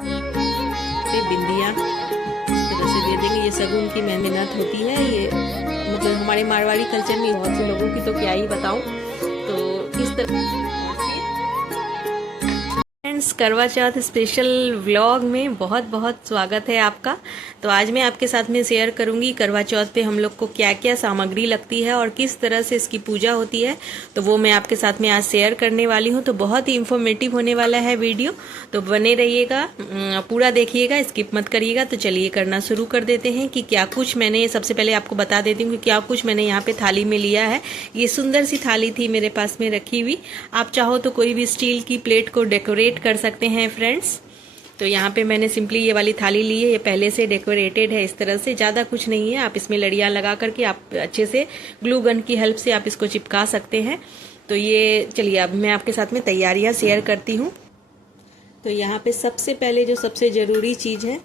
पे बिंदिया इस तरह से दे देंगे। ये शगुन की मेहनत होती है। ये मतलब हमारे मारवाड़ी कल्चर में बहुत से लोगों की तो क्या ही बताऊं। तो इस तरह फ्रेंड्स, करवा चौथ स्पेशल व्लॉग में बहुत बहुत स्वागत है आपका। तो आज मैं आपके साथ में शेयर करूंगी करवा चौथ पे हम लोग को क्या क्या सामग्री लगती है और किस तरह से इसकी पूजा होती है। तो वो मैं आपके साथ में आज शेयर करने वाली हूं। तो बहुत ही इंफॉर्मेटिव होने वाला है वीडियो, तो बने रहिएगा, पूरा देखिएगा, स्किप मत करिएगा। तो चलिए करना शुरू कर देते हैं कि क्या कुछ मैंने सबसे पहले आपको बता देती हूँ कि क्या कुछ मैंने यहाँ पे थाली में लिया है। ये सुंदर सी थाली थी मेरे पास में रखी हुई। आप चाहो तो कोई भी स्टील की प्लेट को डेकोरेट कर सकते हैं फ्रेंड्स। तो यहाँ पे मैंने सिंपली ये वाली थाली ली है। ये पहले से डेकोरेटेड है इस तरह से, ज़्यादा कुछ नहीं है। आप इसमें लड़ियाँ लगा करके आप अच्छे से ग्लू गन की हेल्प से आप इसको चिपका सकते हैं। तो ये चलिए अब मैं आपके साथ में तैयारियाँ शेयर करती हूँ। तो यहाँ पे सबसे पहले जो सबसे ज़रूरी चीज़ है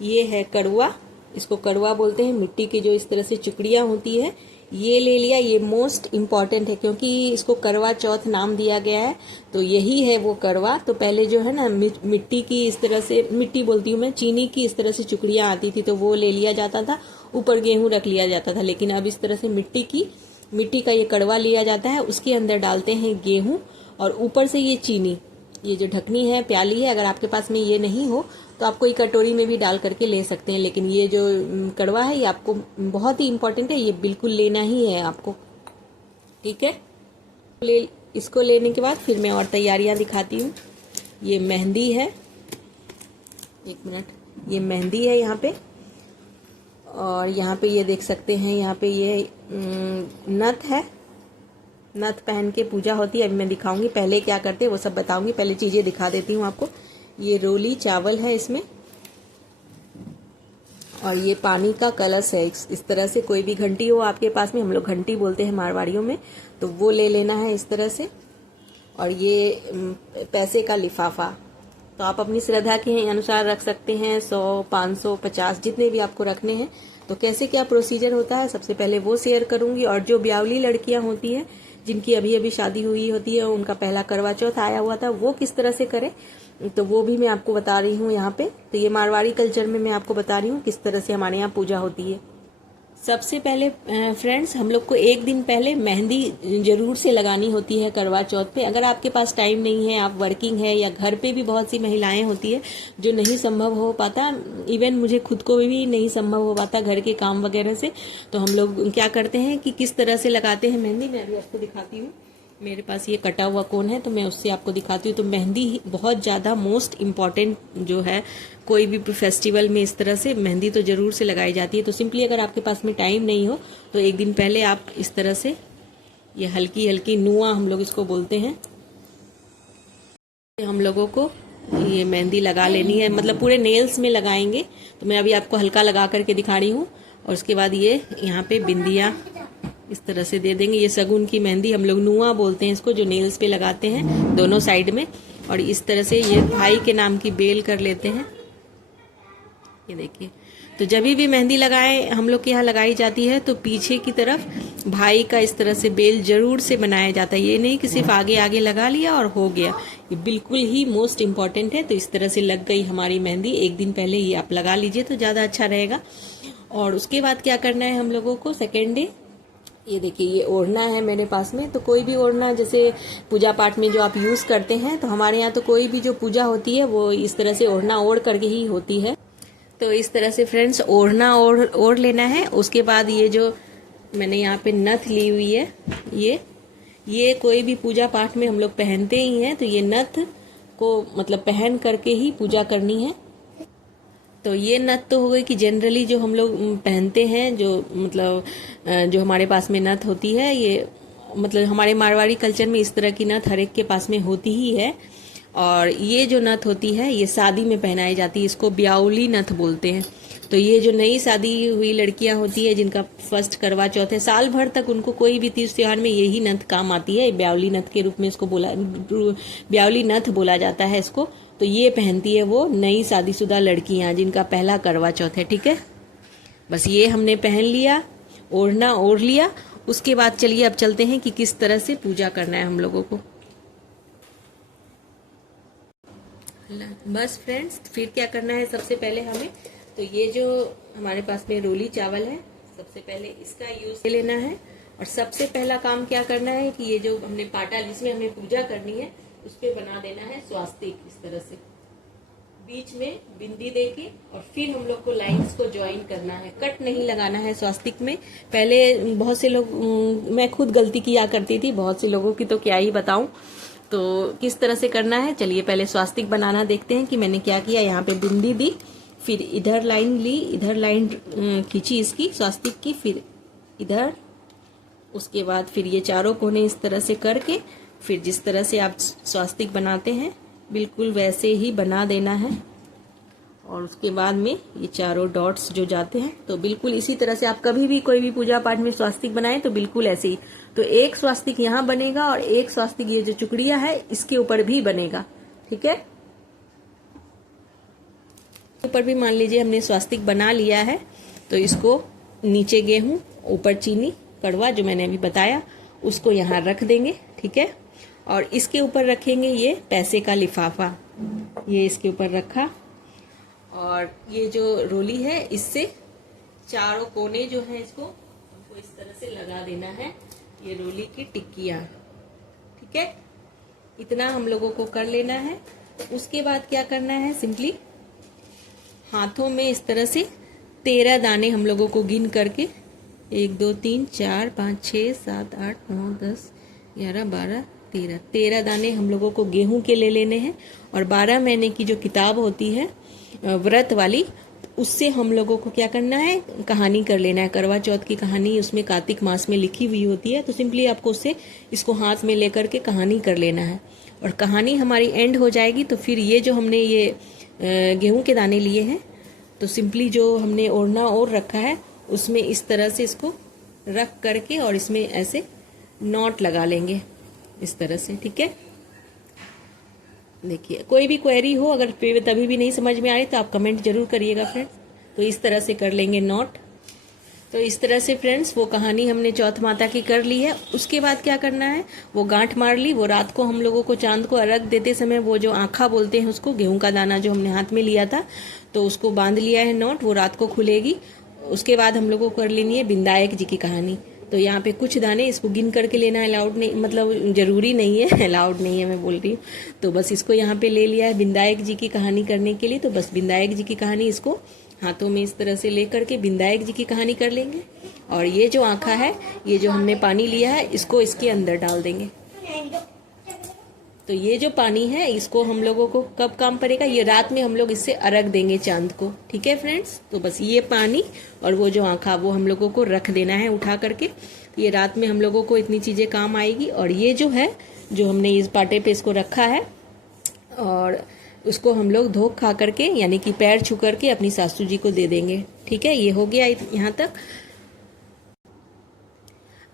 ये है कड़वा। इसको कड़वा बोलते हैं। मिट्टी की जो इस तरह से चुकड़ियाँ होती है ये ले लिया। ये मोस्ट इम्पॉर्टेंट है क्योंकि इसको करवा चौथ नाम दिया गया है, तो यही है वो करवा। तो पहले जो है ना मिट्टी की इस तरह से, मिट्टी बोलती हूँ मैं, चीनी की इस तरह से चुकड़ियाँ आती थी तो वो ले लिया जाता था। ऊपर गेहूं रख लिया जाता था। लेकिन अब इस तरह से मिट्टी का ये कड़वा लिया जाता है। उसके अंदर डालते हैं गेहूं और ऊपर से ये चीनी, ये जो ढकनी है, प्याली है, अगर आपके पास में ये नहीं हो तो आप कोई कटोरी में भी डाल करके ले सकते हैं। लेकिन ये जो कड़वा है ये आपको बहुत ही इम्पोर्टेंट है, ये बिल्कुल लेना ही है आपको, ठीक है। इसको लेने के बाद फिर मैं और तैयारियां दिखाती हूँ। ये मेहंदी है, एक मिनट, ये मेहंदी है यहाँ पे। और यहाँ पे ये देख सकते हैं, यहाँ पे ये नथ है। नथ पहन के पूजा होती है। अभी मैं दिखाऊंगी, पहले क्या करते हैं वो सब बताऊंगी। पहले चीजें दिखा देती हूँ आपको। ये रोली चावल है इसमें, और ये पानी का कलश है। इस तरह से कोई भी घंटी हो आपके पास में, हम लोग घंटी बोलते हैं मारवाड़ियों में, तो वो ले लेना है इस तरह से। और ये पैसे का लिफाफा, तो आप अपनी श्रद्धा के अनुसार रख सकते हैं, 100, 500, 50, जितने भी आपको रखने हैं। तो कैसे क्या प्रोसीजर होता है सबसे पहले वो शेयर करूंगी। और जो ब्यावली लड़कियां होती हैं जिनकी अभी अभी शादी हुई होती है, उनका पहला करवा चौथ आया हुआ था, वो किस तरह से करें तो वो भी मैं आपको बता रही हूँ यहाँ पे। तो ये मारवाड़ी कल्चर में मैं आपको बता रही हूँ किस तरह से हमारे यहाँ पूजा होती है। सबसे पहले फ्रेंड्स, हम लोग को एक दिन पहले मेहंदी जरूर से लगानी होती है करवा चौथ पे। अगर आपके पास टाइम नहीं है, आप वर्किंग है, या घर पे भी बहुत सी महिलाएं होती है जो नहीं संभव हो पाता, इवन मुझे खुद को भी नहीं संभव हो पाता घर के काम वगैरह से, तो हम लोग क्या करते हैं कि किस तरह से लगाते हैं मेहंदी। मैं अभी आपको दिखाती हूँ। मेरे पास ये कटा हुआ कोन है तो मैं उससे आपको दिखाती हूँ। तो मेहंदी बहुत ज़्यादा मोस्ट इम्पॉर्टेंट जो है, कोई भी फेस्टिवल में इस तरह से मेहंदी तो जरूर से लगाई जाती है। तो सिंपली अगर आपके पास में टाइम नहीं हो तो एक दिन पहले आप इस तरह से, ये हल्की हल्की नुआ हम लोग इसको बोलते हैं, हम लोगों को ये मेहंदी लगा लेनी है। मतलब पूरे नेल्स में लगाएंगे। तो मैं अभी आपको हल्का लगा करके दिखा रही हूँ। और उसके बाद ये यहाँ पे बिंदिया इस तरह से दे देंगे। ये शगुन की मेहंदी, हम लोग नुआ बोलते हैं इसको, जो नेल्स पे लगाते हैं दोनों साइड में। और इस तरह से ये भाई के नाम की बेल कर लेते हैं। ये देखिए, तो जब भी मेहंदी लगाए हम लोग के यहाँ लगाई जाती है तो पीछे की तरफ भाई का इस तरह से बेल जरूर से बनाया जाता है। ये नहीं कि सिर्फ आगे आगे लगा लिया और हो गया, ये बिल्कुल ही मोस्ट इम्पॉर्टेंट है। तो इस तरह से लग गई हमारी मेहंदी। एक दिन पहले ये आप लगा लीजिए तो ज़्यादा अच्छा रहेगा। और उसके बाद क्या करना है हम लोगों को, सेकेंड डे, ये देखिए ये ओढ़ना है मेरे पास में। तो कोई भी ओढ़ना जैसे पूजा पाठ में जो आप यूज करते हैं, तो हमारे यहाँ तो कोई भी जो पूजा होती है वो इस तरह से ओढ़ना ओढ़ करके ही होती है। तो इस तरह से फ्रेंड्स ओढ़ना ओढ़ लेना है। उसके बाद ये जो मैंने यहाँ पे नथ ली हुई है, ये कोई भी पूजा पाठ में हम लोग पहनते ही हैं। तो ये नथ को मतलब पहन करके ही पूजा करनी है। तो ये नथ तो हो गई कि जनरली जो हम लोग पहनते हैं, जो मतलब जो हमारे पास में नथ होती है, ये मतलब हमारे मारवाड़ी कल्चर में इस तरह की नथ हर एक के पास में होती ही है। और ये जो नथ होती है ये शादी में पहनाई जाती है, इसको ब्यावली नथ बोलते हैं। तो ये जो नई शादी हुई लड़कियां होती है जिनका फर्स्ट करवा चौथ है, साल भर तक उनको कोई भी तीज त्योहार में यही नथ काम आती है। ब्यावली नथ के रूप में इसको ब्यावली नथ बोला जाता है इसको। तो ये पहनती है वो नई शादीशुदा लड़कियां जिनका पहला करवा चौथ है, ठीक है। बस ये हमने पहन लिया, ओढ़ना ओढ़ लिया। उसके बाद चलिए अब चलते हैं कि किस तरह से पूजा करना है हम लोगों को। बस फ्रेंड्स, फिर क्या करना है सबसे पहले हमें, तो ये जो हमारे पास में रोली चावल है, सबसे पहले इसका यूज लेना है। और सबसे पहला काम क्या करना है कि ये जो हमने पाटा जिसमें हमें पूजा करनी है उस पे बना देना है स्वास्तिक, इस तरह से बीच में बिंदी देके, और फिर हम लोग को लाइंस को ज्वाइन करना है, कट नहीं लगाना है स्वास्तिक में। पहले बहुत से लोग, मैं खुद गलती किया करती थी, बहुत से लोगों की तो क्या ही बताऊं। तो किस तरह से करना है, चलिए पहले स्वास्तिक बनाना देखते हैं कि मैंने क्या किया। यहाँ पे बिंदी दी, फिर इधर लाइन ली, इधर लाइन खींची इसकी स्वास्तिक की, फिर इधर, उसके बाद फिर ये चारों कोने इस तरह से करके, फिर जिस तरह से आप स्वास्तिक बनाते हैं बिल्कुल वैसे ही बना देना है। और उसके बाद में ये चारों डॉट्स जो जाते हैं, तो बिल्कुल इसी तरह से आप कभी भी कोई भी पूजा पाठ में स्वास्तिक बनाएं तो बिल्कुल ऐसे ही। तो एक स्वास्तिक यहाँ बनेगा और एक स्वास्तिक ये जो चुकड़िया है इसके ऊपर भी बनेगा, ठीक है। ऊपर भी मान लीजिए हमने स्वास्तिक बना लिया है, तो इसको नीचे गेहूं, ऊपर चीनी कड़वा जो मैंने अभी बताया उसको यहाँ रख देंगे, ठीक है। और इसके ऊपर रखेंगे ये पैसे का लिफाफा, ये इसके ऊपर रखा। और ये जो रोली है इससे चारों कोने जो है इसको हमको इस तरह से लगा देना है, ये रोली की टिक्कियां, ठीक है। इतना हम लोगों को कर लेना है। उसके बाद क्या करना है, सिंपली हाथों में इस तरह से 13 दाने हम लोगों को गिन करके, 1 2 3 4 5 6 7 8 9 10 11 12 13 दाने हम लोगों को गेहूं के ले लेने हैं। और 12 महीने की जो किताब होती है व्रत वाली, उससे हम लोगों को क्या करना है, कहानी कर लेना है। करवा चौथ की कहानी उसमें कार्तिक मास में लिखी हुई होती है, तो सिंपली आपको उससे इसको हाथ में लेकर के कहानी कर लेना है। और कहानी हमारी एंड हो जाएगी तो फिर ये जो हमने ये गेहूं के दाने लिए हैं, तो सिंपली जो हमने ओढ़ना और रखा है उसमें इस तरह से इसको रख करके और इसमें ऐसे नॉट लगा लेंगे इस तरह से, ठीक है। देखिए, कोई भी क्वेरी हो अगर तभी भी नहीं समझ में आए तो आप कमेंट जरूर करिएगा फ्रेंड्स। तो इस तरह से कर लेंगे नॉट। तो इस तरह से फ्रेंड्स वो कहानी हमने चौथ माता की कर ली है। उसके बाद क्या करना है, वो गांठ मार ली, वो रात को हम लोगों को चांद को अर्घ देते समय वो जो आँखा बोलते हैं उसको, गेहूं का दाना जो हमने हाथ में लिया था तो उसको बांध लिया है नॉट, वो रात को खुलेगी। उसके बाद हम लोगों को कर लेनी है विनायक जी की कहानी। तो यहाँ पे कुछ दाने इसको गिन करके लेना, अलाउड नहीं, मतलब जरूरी नहीं है, अलाउड नहीं है मैं बोल रही हूँ। तो बस इसको यहाँ पे ले लिया है विनायक जी की कहानी करने के लिए। तो बस विनायक जी की कहानी इसको हाथों में इस तरह से ले करके विनायक जी की कहानी कर लेंगे। और ये जो आँखा है, ये जो हमने पानी लिया है, इसको इसके अंदर डाल देंगे। तो ये जो पानी है इसको हम लोगों को कब काम पड़ेगा, ये रात में हम लोग इससे अर्घ देंगे चांद को, ठीक है फ्रेंड्स। तो बस ये पानी और वो जो आँखा वो हम लोगों को रख देना है उठा करके। ये रात में हम लोगों को इतनी चीजें काम आएगी। और ये जो है, जो हमने इस पाटे पे इसको रखा है, और उसको हम लोग धो खा करके, यानी कि पैर छू करके अपनी सासू जी को दे देंगे, ठीक है। ये हो गया यहाँ तक।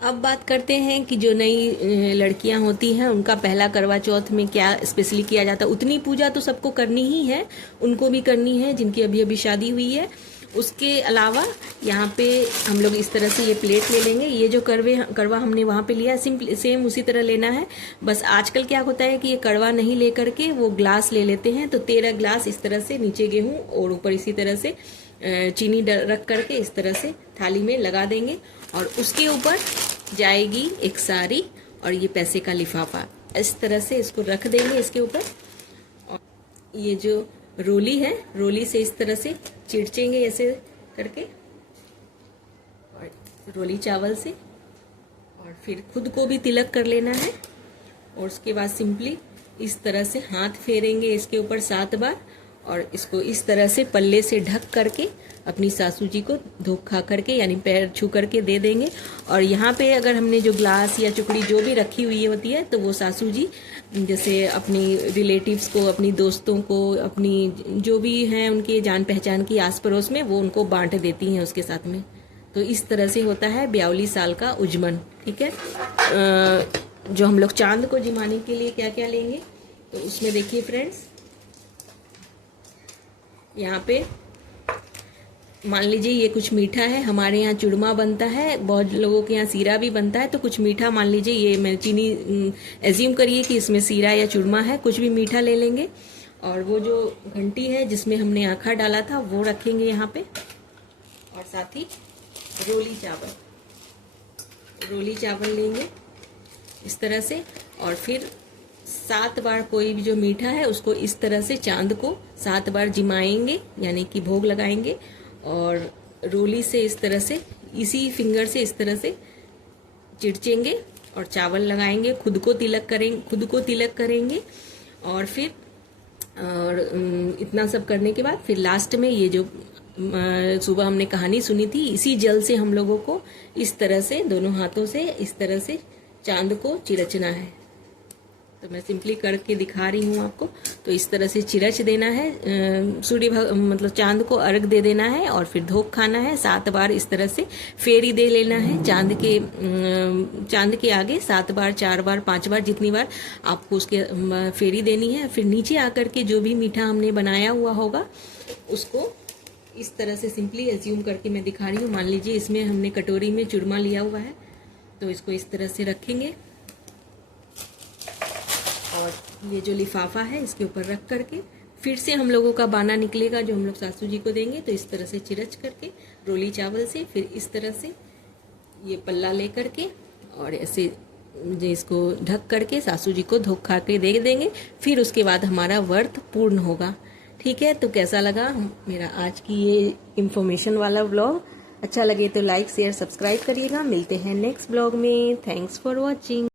अब बात करते हैं कि जो नई लड़कियां होती हैं उनका पहला करवा चौथ में क्या स्पेशली किया जाता है। उतनी पूजा तो सबको करनी ही है, उनको भी करनी है जिनकी अभी अभी शादी हुई है। उसके अलावा यहाँ पे हम लोग इस तरह से ये प्लेट ले लेंगे। ये जो करवा हमने वहाँ पे लिया, सिंपल सेम उसी तरह लेना है। बस आजकल क्या होता है कि ये करवा नहीं ले करके वो ग्लास ले लेते हैं। तो 13 ग्लास इस तरह से, नीचे गेहूं और ऊपर इसी तरह से चीनी रख करके इस तरह से थाली में लगा देंगे। और उसके ऊपर जाएगी एक साड़ी और ये पैसे का लिफाफा, इस तरह से इसको रख देंगे इसके ऊपर। और ये जो रोली है, रोली से इस तरह से चिड़चेंगे ऐसे करके, और रोली चावल से। और फिर खुद को भी तिलक कर लेना है। और उसके बाद सिंपली इस तरह से हाथ फेरेंगे इसके ऊपर 7 बार, और इसको इस तरह से पल्ले से ढक करके अपनी सासू जी को धोख खा करके, यानी पैर छू करके दे देंगे। और यहाँ पे अगर हमने जो ग्लास या चुकड़ी जो भी रखी हुई होती है, तो वो सासू जी जैसे अपनी रिलेटिव्स को, अपनी दोस्तों को, अपनी जो भी हैं उनके जान पहचान की आस पड़ोस में, वो उनको बांट देती हैं उसके साथ में। तो इस तरह से होता है 42 साल का उजमन, ठीक है। जो हम लोग चांद को जिमाने के लिए क्या क्या लेंगे, तो उसमें देखिए फ्रेंड्स, यहाँ पे मान लीजिए ये कुछ मीठा है। हमारे यहाँ चूरमा बनता है, बहुत लोगों के यहाँ सीरा भी बनता है। तो कुछ मीठा मान लीजिए, ये मैं चीनी एज्यूम करिए कि इसमें सीरा या चूरमा है, कुछ भी मीठा ले लेंगे। और वो जो घंटी है जिसमें हमने आखा डाला था वो रखेंगे यहाँ पे, और साथ ही रोली चावल लेंगे इस तरह से। और फिर 7 बार कोई भी जो मीठा है उसको इस तरह से चांद को 7 बार जिमाएंगे, यानी कि भोग लगाएंगे। और रोली से इस तरह से, इसी फिंगर से इस तरह से चिड़चेंगे और चावल लगाएंगे, खुद को तिलक करेंगे। और फिर इतना सब करने के बाद फिर लास्ट में ये जो सुबह हमने कहानी सुनी थी, इसी जल से हम लोगों को इस तरह से दोनों हाथों से इस तरह से चांद को चिरचना है। तो मैं सिंपली करके दिखा रही हूँ आपको। तो इस तरह से चिरच देना है, मतलब चांद को अर्घ दे देना है, और फिर धोख खाना है 7 बार इस तरह से फेरी दे लेना है चांद के आगे 7 बार, 4 बार, 5 बार, जितनी बार आपको उसके फेरी देनी है। फिर नीचे आकर के जो भी मीठा हमने बनाया हुआ होगा उसको इस तरह से सिंपली एज्यूम करके मैं दिखा रही हूँ। मान लीजिए इसमें हमने कटोरी में चूरमा लिया हुआ है, तो इसको इस तरह से रखेंगे और ये जो लिफाफा है इसके ऊपर रख करके फिर से हम लोगों का बाना निकलेगा जो हम लोग सासू जी को देंगे। तो इस तरह से चिरच करके रोली चावल से फिर इस तरह से ये पल्ला ले करके और ऐसे इसको ढक करके सासू जी को धोखा के दे देंगे। फिर उसके बाद हमारा व्रत पूर्ण होगा। ठीक है, तो कैसा लगा मेरा आज की ये इंफॉर्मेशन वाला व्लॉग? अच्छा लगे तो लाइक शेयर सब्सक्राइब करिएगा। मिलते हैं नेक्स्ट व्लॉग में। Thanks for watching.